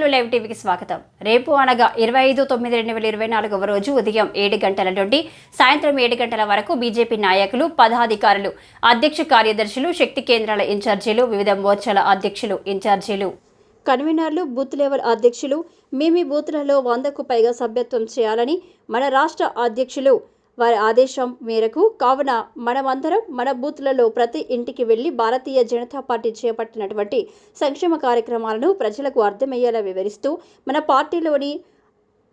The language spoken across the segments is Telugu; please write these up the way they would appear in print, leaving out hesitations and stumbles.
హలో లైవ్ టీవీకి స్వాగతం. రేపు అనగా 25/9/2024 రోజు ఉదయం 7 గంటల నుండి సాయంత్రం 7 గంటల వరకు బీజేపీ నాయకులు, పదాధికారులు, అధ్యక్ష కార్యదర్శులు, శక్తి కేంద్రాల ఇన్ఛార్జీలు, వివిధ మోర్చాల అధ్యక్షులు, ఇన్ఛార్జీలు, కన్వీనర్లు, బూత్ లెవెల్ అధ్యక్షులు మీ బూత్లలో 100కు పైగా సభ్యత్వం చేయాలని మన రాష్ట్ర అధ్యక్షులు వారి ఆదేశం మేరకు కావున మనమందరం మన బూత్లలో ప్రతి ఇంటికి వెళ్లి భారతీయ జనతా పార్టీ చేపట్టినటువంటి సంక్షేమ కార్యక్రమాలను ప్రజలకు అర్థమయ్యేలా వివరిస్తూ మన పార్టీలోని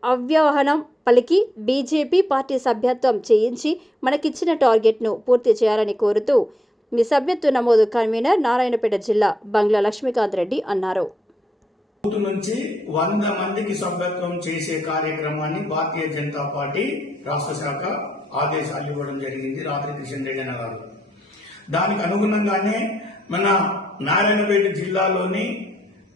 అవ్యవహనం పలికి బీజేపీ పార్టీ సభ్యత్వం చేయించి మనకిచ్చిన టార్గెట్ను పూర్తి చేయాలని కోరుతూ మీ సభ్యత్వ నమోదు కన్వీనర్ నారాయణపేట జిల్లా బంగ్లా లక్ష్మీకాంత్ రెడ్డి అన్నారు. బూత్ నుంచి 100 మందికి సభ్యత్వం చేసే కార్యక్రమాన్ని భారతీయ జనతా పార్టీ రాష్ట్ర శాఖ ఆదేశాలు ఇవ్వడం జరిగింది రాత్రి కిషన్ రెడ్డి గారు. దానికి అనుగుణంగానే మన నారాయణపేట జిల్లాలోని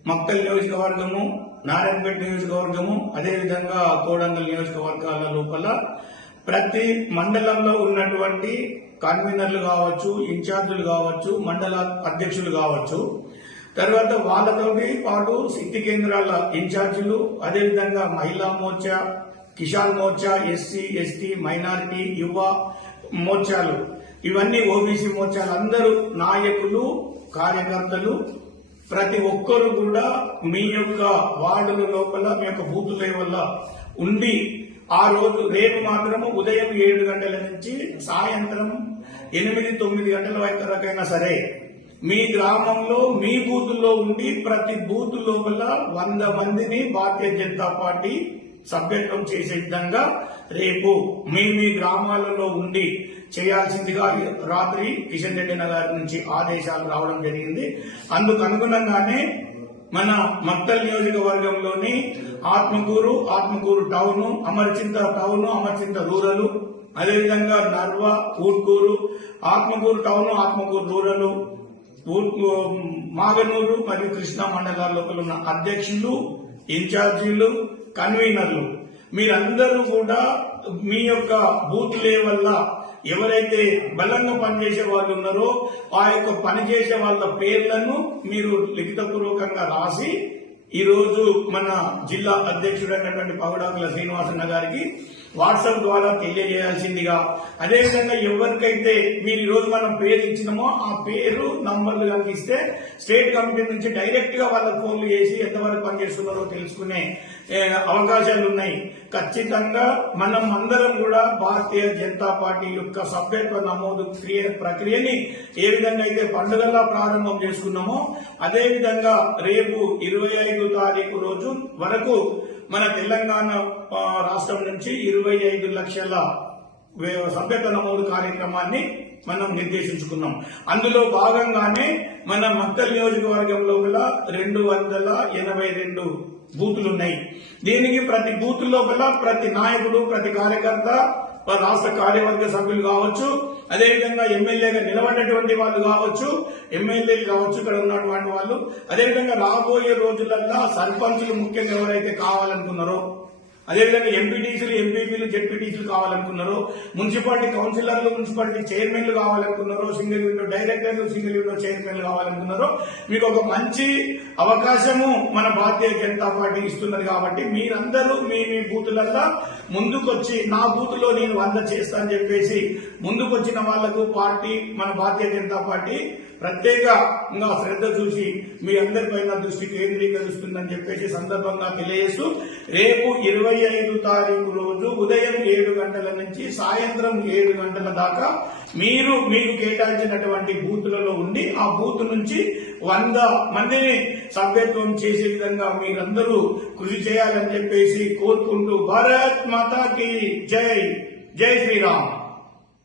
మక్తల్ నియోజకవర్గము, నారాయణపేట నియోజకవర్గము, అదేవిధంగా కోడంగల్ నియోజకవర్గాల లోపల ప్రతి మండలంలో ఉన్నటువంటి కన్వీనర్లు కావచ్చు, ఇన్ఛార్జీలు కావచ్చు, మండల అధ్యక్షులు కావచ్చు, తర్వాత వాళ్ళతోటి పాటు శక్తి కేంద్రాల ఇన్ఛార్జీలు, అదేవిధంగా మహిళా Morcha, Kisan Morcha, SC ST minority యువ మోర్చాలు, ఇవన్నీ ఓబీసీ మోర్చాలు, అందరూ నాయకులు, కార్యకర్తలు ప్రతి ఒక్కరు కూడా మీ యొక్క వార్డుల లోపల మీ యొక్క బూత్ లెవెల్ ఉండి ఆ రోజు రేపు మాత్రము ఉదయం 7 గంటల నుంచి సాయంత్రం 8-9 గంటల వరకైనా సరే మీ గ్రామంలో మీ బూతుల్లో ఉండి ప్రతి బూత్ లోపల 100 మందిని భారతీయ జనతా పార్టీ సభ్యత్వం చేసే విధంగా రేపు మీ గ్రామాలలో ఉండి చేయాల్సిందిగా రాత్రి కిషన్ రెడ్డి గారి నుంచి ఆదేశాలు రావడం జరిగింది. అందుకు అనుగుణంగానే మన మక్తల్ నియోజకవర్గంలోని ఆత్మకూరు టౌన్, అమర్చింత టౌన్, అమర్చింత రూరల్, అదేవిధంగా నర్వ, ఊట్కూరు, ఆత్మకూరు టౌన్, ఆత్మకూరు రూరల్, మాగనూరు మరియు కృష్ణా మండలాల లోపల ఉన్న అధ్యక్షులు, ఇన్ఛార్జీలు, కన్వీనర్లు మీరందరూ కూడా మీ యొక్క బూత్ లెవెల్ ఎవరైతే బలంగా పనిచేసే వాళ్ళు ఉన్నారో ఆ యొక్క పనిచేసే వాళ్ళ పేర్లను మీరు లిఖితపూర్వకంగా రాసి ఈ రోజు మన జిల్లా అధ్యక్షుడైనటువంటి పగడాకుల శ్రీనివాసన్న గారికి వాట్సాప్ ద్వారా తెలియజేయాల్సిందిగా, అదేవిధంగా ఎవరికైతే మీరు ఈ రోజు మనం పేరు ఇచ్చినామో ఆ పేరు నంబర్లు కనుక ఇస్తే స్టేట్ కమిటీ నుంచి డైరెక్ట్ గా వాళ్ళకి ఫోన్లు చేసి ఎంతవరకు పనిచేస్తున్నారో తెలుసుకునే అవకాశాలు ఉన్నాయి. ఖచ్చితంగా మనం అందరం కూడా భారతీయ జనతా పార్టీ యొక్క సభ్యత్వ నమోదు ప్రక్రియని ఏ విధంగా అయితే పండుగలా ప్రారంభం చేసుకున్నామో అదేవిధంగా రేపు 25 తారీఖు రోజు వరకు మన తెలంగాణ రాష్ట్రం నుంచి 25 లక్షల సభ్యత్వ నమోదు కార్యక్రమాన్ని మనం నిర్దేశించుకున్నాం. అందులో భాగంగానే మన మక్తల్ నియోజకవర్గంలో గల 282 బూతులున్నాయి. దీనికి ప్రతి బూత్ లోపల ప్రతి నాయకుడు, ప్రతి కార్యకర్త, రాష్ట్ర కార్యవర్గ సభ్యులు కావచ్చు, అదేవిధంగా ఎమ్మెల్యేగా నిలబడినటువంటి వాళ్ళు కావచ్చు, ఎమ్మెల్యేలు కావచ్చు, ఇక్కడ ఉన్నటువంటి వాళ్ళు, అదేవిధంగా రాబోయే రోజులల్లో సర్పంచులు ముఖ్యంగా ఎవరైతే కావాలనుకున్నారో, అదేవిధంగా ఎంపీటీసీలు, ఎంపీపీలు, జెడ్పీటీసీలు కావాలనుకున్నారో, మున్సిపాలిటీ కౌన్సిలర్లు, మున్సిపాలిటీ చైర్మన్లు కావాలనుకున్నారో, సింగిల్ విండో డైరెక్టర్లు, సింగిల్ విండో చైర్మన్లు కావాలనుకున్నారో మీకు ఒక మంచి అవకాశము మన భారతీయ జనతా పార్టీ ఇస్తున్నది. కాబట్టి మీరందరూ మీ బూతులల్లో ముందుకొచ్చి నా బూత్ లో నేను 100 చేస్తా అని చెప్పేసి ముందుకొచ్చిన వాళ్లకు పార్టీ, మన భారతీయ జనతా పార్టీ ప్రత్యేకంగా శ్రద్ధ చూసి మీ అందరిపైన దృష్టి కేంద్రీకరిస్తుందని చెప్పేసి సందర్భంగా తెలియజేస్తూ రేపు 25 తారీఖు రోజు ఉదయం 7 గంటల నుంచి సాయంత్రం 7 గంటల దాకా మీకు కేటాయించినటువంటి బూతులలో ఉండి ఆ బూత్ నుంచి 100 మందిని సభ్యత్వం చేసే విధంగా మీరందరూ కృషి చేయాలని చెప్పేసి కోరుకుంటూ భారత్ మాతాకి జై, జై శ్రీరామ్.